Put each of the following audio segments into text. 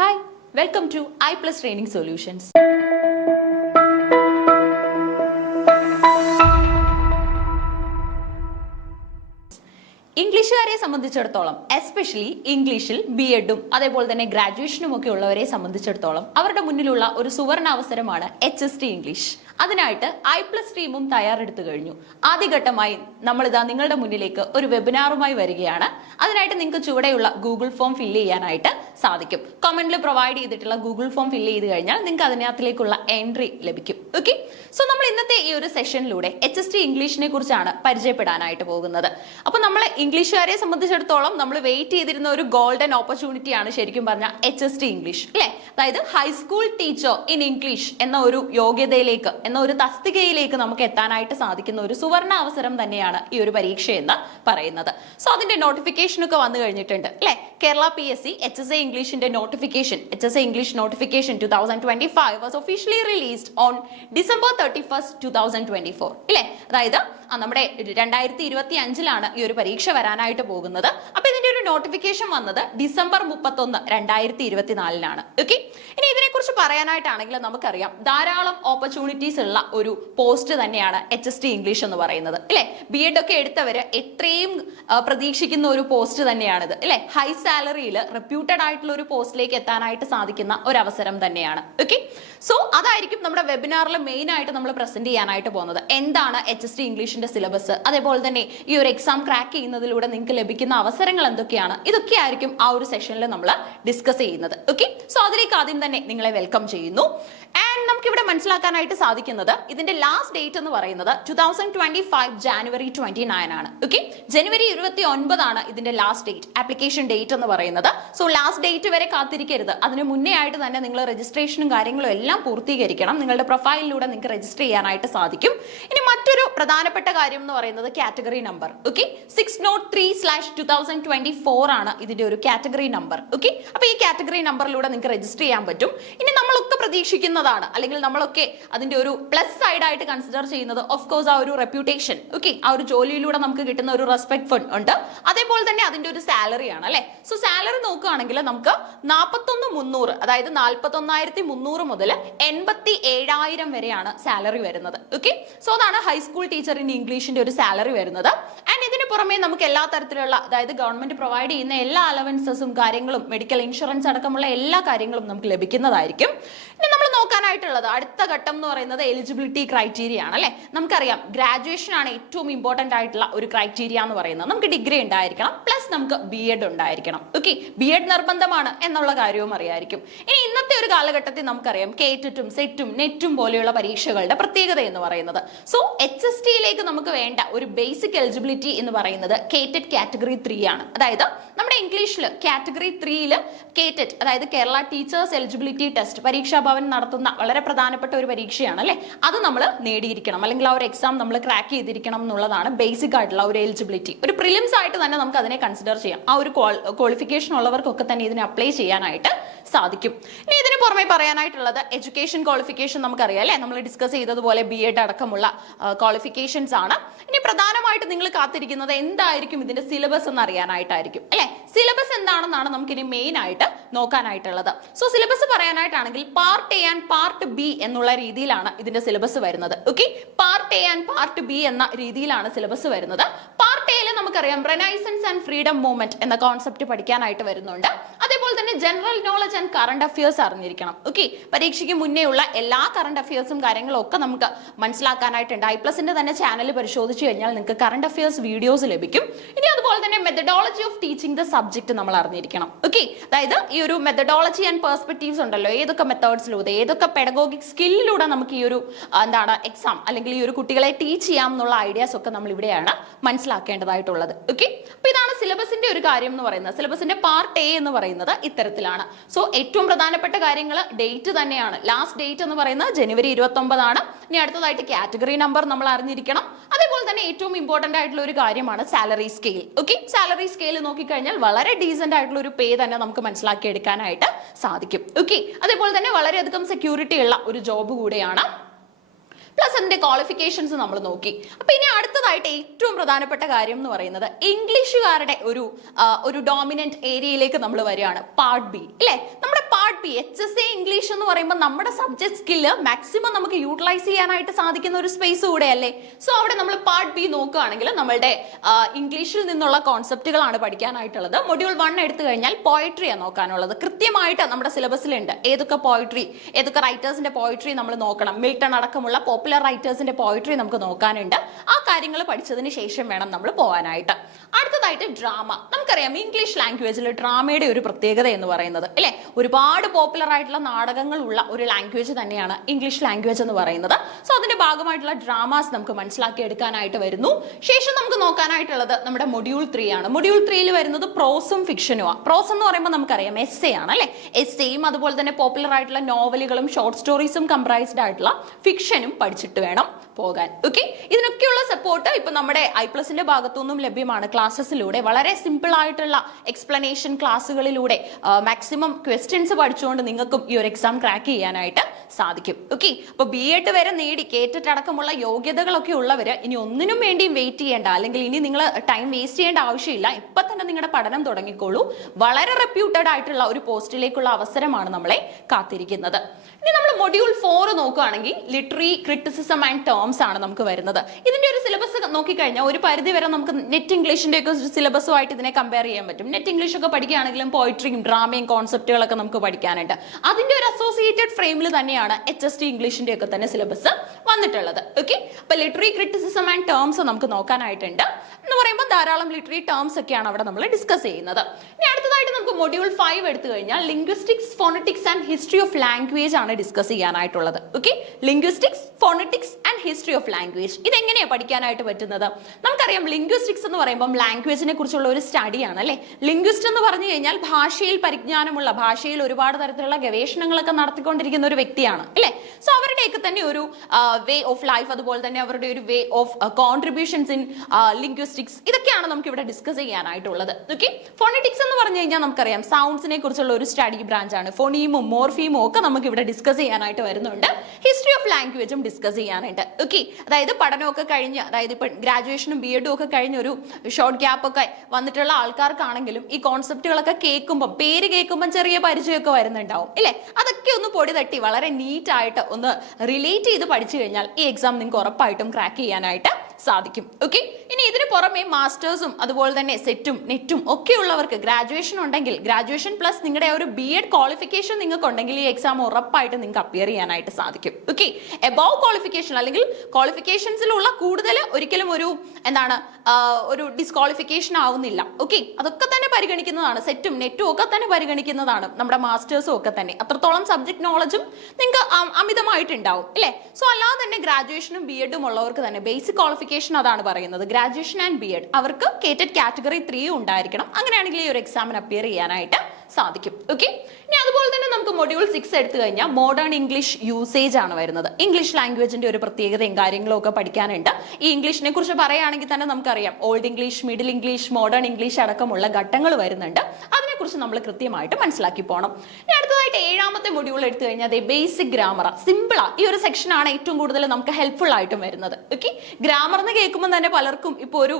Hi, welcome to I Plus Training Solutions. ഇംഗ്ലീഷുകാരെ സംബന്ധിച്ചിടത്തോളം especially ഇംഗ്ലീഷിൽ ബി.എഡും അതേപോലെ തന്നെ ഗ്രാജുവേഷനും ഒക്കെ ഉള്ളവരെ സംബന്ധിച്ചിടത്തോളം അവരുടെ മുന്നിലുള്ള ഒരു സുവർണ അവസരമാണ് HST ഇംഗ്ലീഷ്. അതിനായിട്ട് I+ ടീമും തയ്യാറെടുത്തു കഴിഞ്ഞു. ആദ്യഘട്ടമായി നമ്മളിതാ നിങ്ങളുടെ മുന്നിലേക്ക് ഒരു വെബിനാറുമായി വരികയാണ്. അതിനായിട്ട് നിങ്ങൾക്ക് ചുവടെയുള്ള ഗൂഗിൾ ഫോം ഫില്ല് ചെയ്യാനായിട്ട് സാധിക്കും. കമന്റിൽ പ്രൊവൈഡ് ചെയ്തിട്ടുള്ള ഗൂഗിൾ ഫോം ഫില്ല് ചെയ്ത് കഴിഞ്ഞാൽ നിങ്ങൾക്ക് അതിനകത്തിലേക്കുള്ള എൻട്രി ലഭിക്കും. ഓക്കെ, സോ നമ്മൾ ഇന്നത്തെ ഈ ഒരു സെഷനിലൂടെ HST ഇംഗ്ലീഷിനെ കുറിച്ചാണ് പരിചയപ്പെടാനായിട്ട് പോകുന്നത്. അപ്പൊ നമ്മൾ ഇംഗ്ലീഷുകാരെ സംബന്ധിച്ചിടത്തോളം നമ്മൾ വെയിറ്റ് ചെയ്തിരുന്ന ഒരു ഗോൾഡൻ ഓപ്പർച്യൂണിറ്റി ആണ് ശരിക്കും പറഞ്ഞാൽ HST ഇംഗ്ലീഷ് അല്ലെ. അതായത് ഹൈസ്കൂൾ ടീച്ചർ ഇൻ ഇംഗ്ലീഷ് എന്ന ഒരു യോഗ്യതയിലേക്ക് എന്ന ഒരു തസ്തികയിലേക്ക് നമുക്ക് എത്താനായിട്ട് സാധിക്കുന്ന ഒരു സുവർണ അവസരം തന്നെയാണ് ഈ ഒരു പരീക്ഷ എന്ന് പറയുന്നത്. സോ അതിന്റെ നോട്ടിഫിക്കേഷൻ ഒക്കെ വന്നു കഴിഞ്ഞിട്ടുണ്ട് അല്ലെ. കേരള PSC HSA ഇംഗ്ലീഷിന്റെ notification HSA English notification 2025 was officially released on December 31st, 2024 അല്ലെ. അതായത് നമ്മുടെ 2025 ഈ ഒരു പരീക്ഷ വരാനായിട്ട് പോകുന്നത്. അപ്പൊ ഇതിന്റെ ഒരു നോട്ടിഫിക്കേഷൻ വന്നത് December 31, 2024 ഓക്കെ. ഇനി ഇതിനെ കുറിച്ച് പറയാനായിട്ടാണെങ്കിൽ നമുക്കറിയാം ധാരാളം ഓപ്പർച്യൂണിറ്റീസ് ഉള്ള ഒരു പോസ്റ്റ് തന്നെയാണ് HST ഇംഗ്ലീഷ് എന്ന് പറയുന്നത് അല്ലെ. B.Ed ഒക്കെ എടുത്തവര് എത്രയും പ്രതീക്ഷിക്കുന്ന ഒരു പോസ്റ്റ് തന്നെയാണിത് അല്ലെ. ഹൈ സാലറിയിൽ റെപ്യൂട്ടഡ് ആയിട്ടുള്ള ഒരു പോസ്റ്റിലേക്ക് എത്താനായിട്ട് സാധിക്കുന്ന ഒരു അവസരം തന്നെയാണ്. ഓക്കെ, സോ അതായിരിക്കും നമ്മുടെ വെബിനാറിൽ മെയിൻ ആയിട്ട് നമ്മൾ പ്രസന്റ് ചെയ്യാനായിട്ട് പോകുന്നത്. എന്താണ് HST ഇംഗ്ലീഷിന്റെ സിലബസ്, അതേപോലെ തന്നെ ഈ ഒരു എക്സാം ക്രാക്ക് ചെയ്യുന്നതിലൂടെ നിങ്ങൾക്ക് ലഭിക്കുന്ന അവസരങ്ങൾ എന്തൊക്കെയാണ്, ഇതൊക്കെ ആയിരിക്കും ആ ഒരു സെഷനിൽ നമ്മൾ ഡിസ്കസ് ചെയ്യുന്നത്. ഓക്കെ, സോ അതിലേക്ക് ആദ്യം തന്നെ നിങ്ങളെ വെൽക്കം ചെയ്യുന്നു. ആൻഡ് നമുക്ക് ഇവിടെ മനസ്സിലാക്കാനായിട്ട് സാധിക്കുന്നത് ഇതിന്റെ ലാസ്റ്റ് ഡേറ്റ് എന്ന് പറയുന്നത് 2025 January 29 ആണ്. ഓക്കെ, January 29 ആണ് ഇതിന്റെ ലാസ്റ്റ് ഡേറ്റ്, ആപ്ലിക്കേഷൻ ഡേറ്റ് എന്ന് പറയുന്നത്. സോ ലാസ്റ്റ് ഡേറ്റ് വരെ കാത്തിരിക്കരുത്. അതിന് മുന്നേ ആയിട്ട് തന്നെ നിങ്ങൾ രജിസ്ട്രേഷനും കാര്യങ്ങളും എല്ലാം പൂർത്തീകരിക്കണം. നിങ്ങളുടെ പ്രൊഫൈലിലൂടെ നിങ്ങൾക്ക് രജിസ്റ്റർ ചെയ്യാനായിട്ട് സാധിക്കും. ഇനി മറ്റൊരു പ്രധാനപ്പെട്ട കാര്യം എന്ന് പറയുന്നത് കാറ്റഗറി നമ്പർ. ഓക്കെ, 603/2024 ആണ് ഇതിന്റെ ഒരു കാറ്റഗറി നമ്പർ. ഓക്കെ, അപ്പൊ ഈ കാറ്റഗറി നമ്പറിലൂടെ നിങ്ങൾക്ക് രജിസ്റ്റർ ചെയ്യാൻ പറ്റും. ഇനി നമ്മളൊക്കെ പ്രതീക്ഷിക്കുന്നതാണ്, അല്ലെങ്കിൽ നമ്മളൊക്കെ അതിന്റെ ഒരു പ്ലസ് സൈഡ് ആയിട്ട് കൺസിഡർ ചെയ്യുന്നത് ഓഫ് കോഴ്സ് ആ ഒരു റെപ്യൂട്ടേഷൻ. ഓക്കെ, ആ ഒരു ജോലിയിലൂടെ നമുക്ക് കിട്ടുന്ന ഒരു റെസ്പെക്ട് ഫണ്ട് ഉണ്ട്. അതേപോലെ തന്നെ അതിന്റെ ഒരു സാലറി ആണ് അല്ലെ. സോ സാലറി നോക്കുകയാണെങ്കിൽ നമുക്ക് 41,300 അതായത് 41,300 മുതൽ 87,000 വരെയാണ് സാലറി വരുന്നത്. ഓക്കെ, സോ അതാണ് ഹൈസ്കൂൾ ടീച്ചർ ഇൻ ഇംഗ്ലീഷിന്റെ ഒരു സാലറി വരുന്നത്. ആൻഡ് ഇതിന് പുറമെ നമുക്ക് എല്ലാ തരത്തിലുള്ള, അതായത് ഗവൺമെന്റ് പ്രൊവൈഡ് ചെയ്യുന്ന എല്ലാ അലവൻസസും കാര്യങ്ങളും മെഡിക്കൽ ഇൻഷുറൻസ് അടക്കമുള്ള എല്ലാ കാര്യങ്ങളും നമുക്ക് ലഭിക്കുന്നതായിരിക്കും. ഇനി നമ്മൾ നോക്കാനായിട്ടുള്ളത് അടുത്ത ഘട്ടം എന്ന് പറയുന്നത് എലിജിബിലിറ്റി ക്രൈറ്റീരിയ ആണ് അല്ലെ. നമുക്കറിയാം ഗ്രാജുവേഷൻ ആണ് ഏറ്റവും ഇമ്പോർട്ടന്റ് ആയിട്ടുള്ള ഒരു ക്രൈറ്റീരിയ എന്ന് പറയുന്നത്. നമുക്ക് ഡിഗ്രി ഉണ്ടായിരിക്കണം, പ്ലസ് നമുക്ക് B.Ed ഉണ്ടായിരിക്കണം. ഓക്കെ, B.Ed നിർബന്ധമാണ് എന്നുള്ള കാര്യവും അറിയായിരിക്കും. ഇനി ഇന്നത്തെ ഒരു കാലഘട്ടത്തിൽ നമുക്കറിയാം കേറ്ററ്റും സെറ്റും നെറ്റും പോലെയുള്ള പരീക്ഷകളുടെ പ്രത്യേകത എന്ന് പറയുന്നത്. സോ HSTയിലേക്ക് നമുക്ക് വേണ്ട ഒരു ബേസിക് എലിജിബിലിറ്റി എന്ന് പറയുന്നത് കേറ്ററ്റ് കാറ്റഗറി 3 ആണ്. അതായത് നമ്മുടെ ഇംഗ്ലീഷിൽ കാറ്റഗറി 3 കേറ്ററ്റ്, അതായത് കേരള ടീച്ചേഴ്സ് എലിജിബിലിറ്റി ടെസ്റ്റ്, പരീക്ഷാ ഭവൻ നടത്തുന്ന വളരെ പ്രധാനപ്പെട്ട ഒരു പരീക്ഷയാണ് അല്ലെ. അത് നമ്മൾ നേടിയിരിക്കണം, അല്ലെങ്കിൽ ആ ഒരു എക്സാം നമ്മൾ ക്രാക്ക് ചെയ്തിരിക്കണം എന്നുള്ളതാണ് ബേസിക് ആയിട്ടുള്ള ഒരു എലിജിബിലിറ്റി. ഒരു പ്രിലിംസ് ആയിട്ട് തന്നെ നമുക്ക് അതിനെ കൺസിഡർ ചെയ്യാം. ആ ഒരു ക്വാളിഫിക്കേഷൻ ഉള്ളവർക്കൊക്കെ തന്നെ ഇതിനെ അപ്ലൈ ചെയ്യാനായിട്ട് സാധിക്കും. ഇനി ഇതിന് പുറമെ പറയാനായിട്ടുള്ളത് എഡ്യൂക്കേഷൻ ക്വാളിഫിക്കേഷൻ നമുക്കറിയാം അല്ലെ. നമ്മൾ ഡിസ്കസ് ചെയ്തതുപോലെ B.Ed അടക്കമുള്ള ക്വാളിഫിക്കേഷൻസ് ആണ്. ഇനി പ്രധാനമായിട്ട് നിങ്ങൾ കാത്തിരിക്കുന്നത് എന്തായിരിക്കും ഇതിന്റെ സിലബസ് എന്ന് അറിയാനായിട്ടായിരിക്കും അല്ലെ. സിലബസ് എന്താണെന്നാണ് നമുക്കിനി മെയിൻ ആയിട്ട് നോക്കാനായിട്ടുള്ളത്. സോ സിലബസ് പറയാനായിട്ടാണെങ്കിൽ part A and part B എന്നുള്ള രീതിയിലാണ് ഇതിന്റെ സിലബസ് വരുന്നത്. Okay, part A and part B എന്ന രീതിയിലാണ് സിലബസ് വരുന്നത്. പാർട്ട് എയിൽ നമുക്കറിയാം റെനൈസൻസ് ആൻഡ് ഫ്രീഡം മൂവ്മെന്റ് എന്ന കോൺസെപ്റ്റ് പഠിക്കാനായിട്ട് വരുന്നുണ്ട്. അതേപോലെ തന്നെ general knowledge and current affairs അറിഞ്ഞിരിക്കണം. ഓക്കെ, പരീക്ഷയ്ക്ക് മുന്നേ ഉള്ള എല്ലാ കറണ്ട് അഫയേഴ്സും കാര്യങ്ങളും ഒക്കെ നമുക്ക് മനസ്സിലാക്കാനായിട്ടുണ്ട്. I+ന്റെ തന്നെ ചാനൽ പരിശോധിച്ചു കഴിഞ്ഞാൽ നിങ്ങൾക്ക് കറണ്ട് അഫയേഴ്സ് വീഡിയോസ് ലഭിക്കും. ഇനി അതുപോലെ തന്നെ methodology of teaching the subject നമ്മൾ അറിഞ്ഞിരിക്കണം. ഓക്കെ, അതായത് ഈ ഒരു മെത്തഡോളജി ആൻഡ് പെർസ്പെക്റ്റീവ്സ് ഉണ്ടല്ലോ, ഏതൊക്കെ മെത്തേഡ്സിലൂടെ ഏതൊക്കെ പെഡഗോഗിക് സ്കില്ലിലൂടെ നമുക്ക് ഈ ഒരു എക്സാം അല്ലെങ്കിൽ ഈ ഒരു കുട്ടികളെ ടീച്ച് ചെയ്യാം എന്നുള്ള ഐഡിയാസ് ഒക്കെ നമ്മൾ ഇവിടെയാണ് മനസ്സിലാക്കേണ്ടതായിട്ടുള്ളത്. ഓക്കെ, അപ്പൊ ഇതാണ് സിലബസിന്റെ ഒരു കാര്യം എന്ന് പറയുന്നത്. സിലബസിന്റെ പാർട്ട് A എന്ന് പറയുന്നത് ഇത്തരത്തിലാണ്. സോ ഏറ്റവും പ്രധാനപ്പെട്ട കാര്യങ്ങൾ ഡേറ്റ് തന്നെയാണ്. ലാസ്റ്റ് ഡേറ്റ് എന്ന് പറയുന്നത് January 29 ആണ്. ഇനി അടുത്തതായിട്ട് കാറ്റഗറി നമ്പർ നമ്മൾ അറിഞ്ഞിരിക്കണം. അതേപോലെ തന്നെ ഏറ്റവും ഇമ്പോർട്ടന്റ് ആയിട്ടുള്ള ഒരു കാര്യമാണ് salary scale. Okay, salary scale നോക്കിക്കഴിഞ്ഞാൽ വളരെ ഡീസന്റ് ആയിട്ടുള്ള ഒരു പേ തന്നെ നമുക്ക് മനസ്സിലാക്കി എടുക്കാനായിട്ട് സാധിക്കും. ഓക്കെ, അതേപോലെ തന്നെ വളരെയധികം സെക്യൂരിറ്റി ഉള്ള ഒരു ജോബ് കൂടെയാണ്. പ്ലസ് അതിന്റെ ക്വാളിഫിക്കേഷൻസ് നമ്മൾ നോക്കി. അപ്പൊ ഇനി അടുത്തതായിട്ട് ഏറ്റവും പ്രധാനപ്പെട്ട കാര്യം എന്ന് പറയുന്നത് ഇംഗ്ലീഷുകാരുടെ ഒരു ഡോമിനന്റ് ഏരിയയിലേക്ക് നമ്മൾ വരികയാണ്, പാർട്ട് ബി അല്ലെ. നമ്മുടെ part part B HSA English എന്ന് പറയുമ്പോൾ നമ്മുടെ സബ്ജക്ട് സ്കില്ല് മാക്സിമം നമുക്ക് യൂട്ടിലൈസ് ചെയ്യാനായിട്ട് സാധിക്കുന്ന ഒരു സ്പേസ് കൂടെയല്ലേ. സോ അവിടെ നമ്മൾ പാർട്ട് ബി നോക്കുകയാണെങ്കിൽ നമ്മളുടെ ഇംഗ്ലീഷിൽ നിന്നുള്ള കോൺസെപ്റ്റുകളാണ് പഠിക്കാനായിട്ടുള്ളത്. മൊഡ്യൂൾ 1 എടുത്തു കഴിഞ്ഞാൽ പോയട്രിയാണ് നോക്കാനുള്ളത്. കൃത്യമായിട്ട് നമ്മുടെ സിലബസിലുണ്ട് ഏതൊക്കെ പോയട്രി, ഏതൊക്കെ റൈറ്റേഴ്സിന്റെ പോയട്രി നമ്മൾ നോക്കണം. മിൽട്ടൺ അടക്കമുള്ള പോപ്പുലർ റൈറ്റേഴ്സിന്റെ പോയട്രി നമുക്ക് നോക്കാനുണ്ട്. ആ കാര്യങ്ങൾ പഠിച്ചതിന് ശേഷം വേണം നമ്മൾ പോകാനായിട്ട്. അടുത്തതായിട്ട് ഡ്രാമ. നമുക്കറിയാം ഇംഗ്ലീഷ് ലാംഗ്വേജിൽ ഡ്രാമയുടെ ഒരു പ്രത്യേകത എന്ന് പറയുന്നത് അല്ലെ, ഒരുപാട് പോപ്പുലർ ആയിട്ടുള്ള നാടകങ്ങൾ ഉള്ള ഒരു ലാംഗ്വേജ് തന്നെയാണ് ഇംഗ്ലീഷ് ലാംഗ്വേജ് എന്ന് പറയുന്നത്. സോ അതിന്റെ ഭാഗമായിട്ടുള്ള ഡ്രാമാസ് നമുക്ക് മനസ്സിലാക്കി എടുക്കാനായിട്ട് വരുന്നു. ശേഷം നമുക്ക് നോക്കാനായിട്ടുള്ളത് നമ്മുടെ മൊഡ്യൂൾ 3 ആണ്. മൊഡ്യൂൾ 3 വരുന്നത് പ്രോസും ഫിക്ഷനുമാണ്. പ്രോസ് എന്ന് പറയുമ്പോൾ നമുക്കറിയാം എസ്സേ ആണ് അല്ലെ. എസ്സേയും അതുപോലെ തന്നെ പോപ്പുലർ ആയിട്ടുള്ള നോവലുകളും ഷോർട്ട് സ്റ്റോറീസും കംപ്രൈസ്ഡ് ആയിട്ടുള്ള ഫിക്ഷനും പഠിച്ചിട്ട് വേണം പോകാൻ. ഓക്കെ, ഇതിനൊക്കെയുള്ള സപ്പോർട്ട് ഇപ്പൊ നമ്മുടെ ഐപ്ലസിന്റെ ഭാഗത്തുനിന്നും ലഭ്യമാണ്. ക്ലാസ്സസിലൂടെ വളരെ സിമ്പിൾ ആയിട്ടുള്ള എക്സ്പ്ലനേഷൻ ക്ലാസ്സുകളിലൂടെ മാക്സിമം ക്വസ്റ്റ്യൻസ് പഠിച്ചുകൊണ്ട് നിങ്ങൾക്കും ഈ ഒരു എക്സാം ക്രാക്ക് ചെയ്യാനായിട്ട് സാധിക്കും. ഓക്കെ, അപ്പൊ BEd വരെ നേടി കേറ്ററ്റ് അടക്കമുള്ള യോഗ്യതകളൊക്കെ ഉള്ളവര് ഇനി ഒന്നിനും വേണ്ടിയും വെയിറ്റ് ചെയ്യേണ്ട, അല്ലെങ്കിൽ ഇനി നിങ്ങൾ ടൈം വേസ്റ്റ് ചെയ്യേണ്ട ആവശ്യമില്ല. ഇപ്പൊ തന്നെ നിങ്ങളുടെ പഠനം തുടങ്ങിക്കോളൂ. വളരെ റെപ്യൂട്ടഡ് ആയിട്ടുള്ള ഒരു പോസ്റ്റിലേക്കുള്ള അവസരമാണ് നമ്മളെ കാത്തിരിക്കുന്നത്. ഇനി നമ്മൾ മൊഡ്യൂൾ 4 നോക്കുകയാണെങ്കിൽ ലിറ്റററി ക്രിറ്റിസിസം ആൻഡ് ടേംസ് ആണ് നമുക്ക് വരുന്നത്. ഇതിന്റെ ഒരു സിലബസ് നോക്കിക്കഴിഞ്ഞാൽ ഒരു പരിധി വരെ നമുക്ക് നെറ്റ് ഇംഗ്ലീഷിന്റെ ഒക്കെ സിലബസുമായിട്ട് ഇതിനെ കമ്പയർ ചെയ്യാൻ പറ്റും. നെറ്റ് ഇംഗ്ലീഷ് ഒക്കെ പഠിക്കുകയാണെങ്കിലും പോയിട്രിയും ഡ്രാമയും കോൺസെപ്റ്റുകളൊക്കെ നമുക്ക് പഠിക്കാനുണ്ട്. അതിന്റെ ഒരു അസോസിയേറ്റഡ് ഫ്രെയിമിൽ തന്നെയാണ് HST ഇംഗ്ലീഷിന്റെ ഒക്കെ തന്നെ സിലബസ് വന്നിട്ടുള്ളത്. ഓക്കെ, അപ്പൊ ലിറ്റററി ക്രിറ്റിസിസം ആൻഡ് ടേംസ് നമുക്ക് നോക്കാനായിട്ടുണ്ട്. എന്ന് പറയുമ്പോൾ ധാരാളം ലിറ്റററി ടേംസ് ഒക്കെയാണ് അവിടെ നമ്മൾ ഡിസ്കസ് ചെയ്യുന്നത്. ഇനി അടുത്തതായിട്ട് നമുക്ക് മൊഡ്യൂൾ 5 എടുത്തു കഴിഞ്ഞാൽ linguistics, phonetics and history of language ആണ് ഡിസ്കസ് ചെയ്യാനായിട്ടുള്ളത്. Okay, linguistics, phonetics and history of language ഇതെങ്ങനെയാണ് പഠിക്കാനായിട്ട് പറ്റുന്നത്? നമുക്കറിയാം ലിംഗ്വിസ്റ്റിക്സ് എന്ന് പറയുമ്പോൾ ലാംഗ്വേജിനെ കുറിച്ചുള്ള ഒരു സ്റ്റഡിയാണ് അല്ലെ. ലിംഗ്വിസ്റ്റ് എന്ന് പറഞ്ഞു കഴിഞ്ഞാൽ ഭാഷയിൽ പരിജ്ഞാനമുള്ള, ഭാഷയിൽ ഒരുപാട് തരത്തിലുള്ള ഗവേഷണങ്ങളൊക്കെ നടത്തിക്കൊണ്ടിരിക്കുന്ന ഒരു വ്യക്തിയാണ് അല്ലെ. സോ അവരുടെയൊക്കെ തന്നെ ഒരു വേ ഓഫ് ലൈഫ്, അതുപോലെ തന്നെ അവരുടെ ഒരു way of contributions in linguistics, ഇതൊക്കെയാണ് നമുക്ക് ഇവിടെ ഡിസ്കസ് ചെയ്യാനായിട്ടുള്ളത്. ഓക്കെ, ഫോണറ്റിക്സ് എന്ന് പറഞ്ഞു കഴിഞ്ഞാൽ നമുക്കറിയാം സൗണ്ട്സിനെ കുറിച്ചുള്ള ഒരു സ്റ്റഡി ബ്രാഞ്ച് ആണ്. ഫോണീമും മോർഫീമും ഒക്കെ നമുക്ക് ഇവിടെ ഡിസ്കസ് ചെയ്യാനായിട്ട് വരുന്നുണ്ട്. ഹിസ്റ്ററി ഓഫ് ലാംഗ്വേജും ഡിസ്കസ് ചെയ്യാനുണ്ട്. ഓക്കെ, അതായത് പഠനമൊക്കെ കഴിഞ്ഞ്, അതായത് ഇപ്പൊ ഗ്രാജുവേഷനും BEd ഒക്കെ കഴിഞ്ഞ ഒരു ഷോർട്ട് ഗ്യാപ്പ് ഒക്കെ വന്നിട്ടുള്ള ആൾക്കാർക്കാണെങ്കിലും ഈ കോൺസെപ്റ്റുകളൊക്കെ കേൾക്കുമ്പോൾ, പേര് കേൾക്കുമ്പോൾ ചെറിയ പരിചയമൊക്കെ വരുന്നുണ്ടാവും ഇല്ലേ. അതൊക്കെ ഒന്ന് പൊടി തട്ടി വളരെ നീറ്റ് ആയിട്ട് ഒന്ന് റിലേറ്റ് ചെയ്ത് പഠിച്ചു കഴിഞ്ഞാൽ ഈ എക്സാം നിങ്ങൾക്ക് ഉറപ്പായിട്ടും ക്രാക്ക് ചെയ്യാനായിട്ട് സാധിക്കും. ഓക്കെ, ഇനി ഇതിന് പുറമെ മാസ്റ്റേഴ്സും അതുപോലെ തന്നെ സെറ്റും നെറ്റും ഒക്കെ ഉള്ളവർക്ക് ഗ്രാജുവേഷൻ ഉണ്ടെങ്കിൽ, ഗ്രാജുവേഷൻ പ്ലസ് നിങ്ങളുടെ ഒരു BEd ക്വാളിഫിക്കേഷൻ നിങ്ങൾക്ക് ഉണ്ടെങ്കിൽ ഈ എക്സാം ഉറപ്പായിട്ട് നിങ്ങൾക്ക് അപ്പിയർ ചെയ്യാനായിട്ട് സാധിക്കും. ഓക്കെ, എബവ് ക്വാളിഫിക്കേഷൻ അല്ലെങ്കിൽ ക്വാളിഫിക്കേഷൻസിലുള്ള കൂടുതൽ ഒരിക്കലും ഒരു ഒരു ഡിസ്ക്വാളിഫിക്കേഷൻ ആവുന്നില്ല. ഓക്കെ, അതൊക്കെ തന്നെ പരിഗണിക്കുന്നതാണ്. സെറ്റും നെറ്റും ഒക്കെ തന്നെ പരിഗണിക്കുന്നതാണ്. നമ്മുടെ മാസ്റ്റേഴ്സും ഒക്കെ തന്നെ അത്രത്തോളം സബ്ജക്ട് നോളജും നിങ്ങൾക്ക് അമിതമായിട്ടുണ്ടാവും അല്ലേ. സോ അല്ലാതെ തന്നെ ഗ്രാജുവേഷനും BEdും ഉള്ളവർക്ക് തന്നെ ബേസിക് ക്വാളിഫിക്കേഷൻ അതാണ് പറയുന്നത്. ഗ്രാജുവേഷൻ ആൻഡ് BEd അവർക്ക് കേറ്റഡ് കാറ്റഗറി 3 ഉണ്ടായിരിക്കണം. അങ്ങനെയാണെങ്കിൽ ഈ ഒരു എക്സാമിന് അപ്പിയർ ചെയ്യാനായിട്ട് സാധിക്കും. ഓക്കെ, ഇനി അതുപോലെ തന്നെ നമുക്ക് മൊഡ്യൂൾ 6 എടുത്തു കഴിഞ്ഞാൽ മോഡേൺ ഇംഗ്ലീഷ് യൂസേജ് ആണ് വരുന്നത്. ഇംഗ്ലീഷ് ലാംഗ്വേജിന്റെ ഒരു പ്രത്യേകതയും കാര്യങ്ങളും ഒക്കെ പഠിക്കാനുണ്ട്. ഈ ഇംഗ്ലീഷിനെ കുറിച്ച് പറയുകയാണെങ്കിൽ തന്നെ നമുക്കറിയാം old English, middle English, modern English അടക്കമുള്ള ഘട്ടങ്ങൾ വരുന്നുണ്ട്. അതിനെക്കുറിച്ച് നമ്മൾ കൃത്യമായിട്ട് മനസ്സിലാക്കി പോകണം. ഇനി അടുത്തതായിട്ട് 7ാമത്തെ മൊഡ്യൂൾ എടുത്തു കഴിഞ്ഞാൽ ബേസിക് ഗ്രാമർ. സിമ്പിളാ, ഈ ഒരു സെക്ഷൻ ആണ് ഏറ്റവും കൂടുതൽ നമുക്ക് ഹെൽപ്ഫുൾ ആയിട്ടും വരുന്നത്. ഓക്കെ, ഗ്രാമർ എന്ന് കേൾക്കുമ്പോൾ തന്നെ പലർക്കും ഇപ്പോൾ ഒരു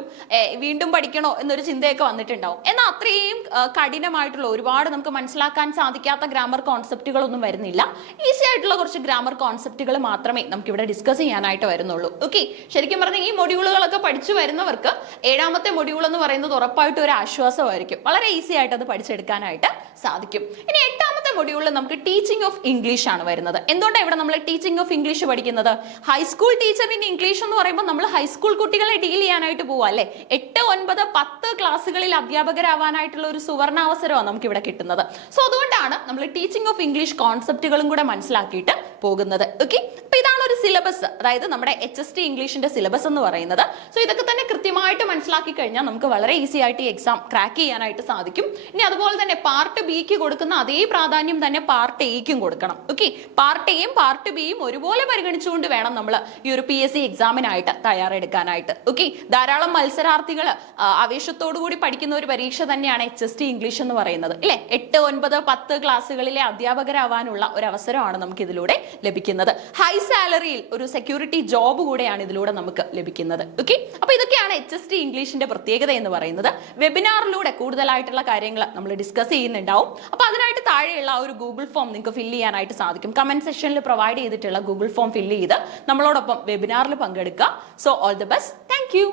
വീണ്ടും പഠിക്കണോ എന്നൊരു ചിന്തയൊക്കെ വന്നിട്ടുണ്ടാവും. എന്നാൽ അത്രയും കഠിനമായിട്ടുള്ള ഒരുപാട് നമുക്ക് മനസ്സിലാക്കാൻ സാധിക്കാത്ത ഗ്രാമർ കോൺസെപ്റ്റുകളൊന്നും വരുന്നില്ല. ഈസി ആയിട്ടുള്ള കുറച്ച് ഗ്രാമർ കോൺസെപ്റ്റുകൾ മാത്രമേ നമുക്ക് ഇവിടെ ഡിസ്കസ് ചെയ്യാനായിട്ട് വരുന്നുള്ളൂ. ഓക്കെ, ശരിക്കും പറഞ്ഞാൽ ഈ മൊഡ്യൂളുകളൊക്കെ പഠിച്ചു വരുന്നവർക്ക് 7ാമത്തെ മൊഡ്യൂൾ എന്ന് പറയുന്നത് ഉറപ്പായിട്ടും ഒരു ആശ്വാസമായിരിക്കും. വളരെ ഈസി ആയിട്ട് അത് പഠിച്ചെടുക്കാനായിട്ട് സാധിക്കും. ഇനി 8ാമത്തെ മൊഡ്യൂളിൽ നമുക്ക് ടീച്ചിങ് ഓഫ് ഇംഗ്ലീഷ് ആണ് വരുന്നത്. എന്തുകൊണ്ടാണ് ഇവിടെ നമ്മൾ ടീച്ചിങ് ഓഫ് ഇംഗ്ലീഷ് പഠിക്കുന്നത്? ഹൈസ്കൂൾ ടീച്ചർ ഇൻ ഇംഗ്ലീഷ് എന്ന് പറയുമ്പോൾ നമ്മൾ ഹൈസ്കൂൾ കുട്ടികളെ ഡീൽ ചെയ്യാനായിട്ട് പോവാ അല്ലെ. 8, 9, 10 ക്ലാസ്സുകളിൽ അധ്യാപകരാവാനായിട്ടുള്ള ഒരു സുവർണാവസരമാണ് നമുക്ക് ഇവിടെ കിട്ടുന്നത്. സോ അതുകൊണ്ടാണ് നമ്മൾ ടീച്ചിങ് ഓഫ് ഇംഗ്ലീഷ് കോൺസെപ്റ്റുകളും കൂടെ മനസ്സിലാക്കിയിട്ട് പോകുന്നത്. ഓക്കെ, അപ്പൊ ഇതാണ് ഒരു സിലബസ്, അതായത് നമ്മുടെ HST ഇംഗ്ലീഷിന്റെ സിലബസ് എന്ന് പറയുന്നത്. സോ ഇതൊക്കെ തന്നെ കൃത്യമായിട്ട് മനസ്സിലാക്കി കഴിഞ്ഞാൽ നമുക്ക് വളരെ ഈസി ആയിട്ട് ഈ എക്സാം ക്രാക്ക് ചെയ്യാനായിട്ട് സാധിക്കും. ഇനി അതുപോലെ തന്നെ പാർട്ട് ബിക്ക് കൊടുക്കുന്ന അതേ പ്രാധാന്യം തന്നെ പാർട്ട് എക്കും കൊടുക്കണം. ഓക്കെ, പാർട്ട് എയും പാർട്ട് ബിയും ഒരുപോലെ പരിഗണിച്ചുകൊണ്ട് വേണം നമ്മൾ ഈ ഒരു PSC എക്സാമിനായിട്ട് തയ്യാറെടുക്കാനായിട്ട്. ഓക്കെ, ധാരാളം മത്സരാർത്ഥികൾ ആവേശത്തോടു കൂടി പഠിക്കുന്ന ഒരു പരീക്ഷ തന്നെയാണ് HST ഇംഗ്ലീഷ് എന്ന് പറയുന്നത് ഇല്ലേ. 8, 9, 10 ക്ലാസ്സുകളിലെ അധ്യാപകരാവാനുള്ള ഒരു അവസരമാണ് നമുക്ക് ഇതിലൂടെ ലഭിക്കുന്നത്. ഹൈ സാലറിയിൽ മേഖലകളിൽ ഒരു സെക്യൂരിറ്റി ജോബ് കൂടെയാണ് ഇതിലൂടെ നമുക്ക് ലഭിക്കുന്നത്. ഓക്കെ, അപ്പൊ ഇതൊക്കെയാണ് HST ഇംഗ്ലീഷിന്റെ പ്രത്യേകത എന്ന് പറയുന്നത്. വെബിനാറിലൂടെ കൂടുതലായിട്ടുള്ള കാര്യങ്ങൾ നമ്മൾ ഡിസ്കസ് ചെയ്യുന്നുണ്ടാവും. അപ്പൊ അതിനായിട്ട് താഴെയുള്ള ആ ഒരു ഗൂഗിൾ ഫോം നിങ്ങൾക്ക് ഫില്ല് ചെയ്യാനായിട്ട് സാധിക്കും. കമന്റ് സെക്ഷനിൽ പ്രൊവൈഡ് ചെയ്തിട്ടുള്ള ഗൂഗിൾ ഫോം ഫില്ല് ചെയ്ത് നമ്മളോടൊപ്പം വെബിനാറിൽ പങ്കെടുക്കുക. So all the best. Thank you.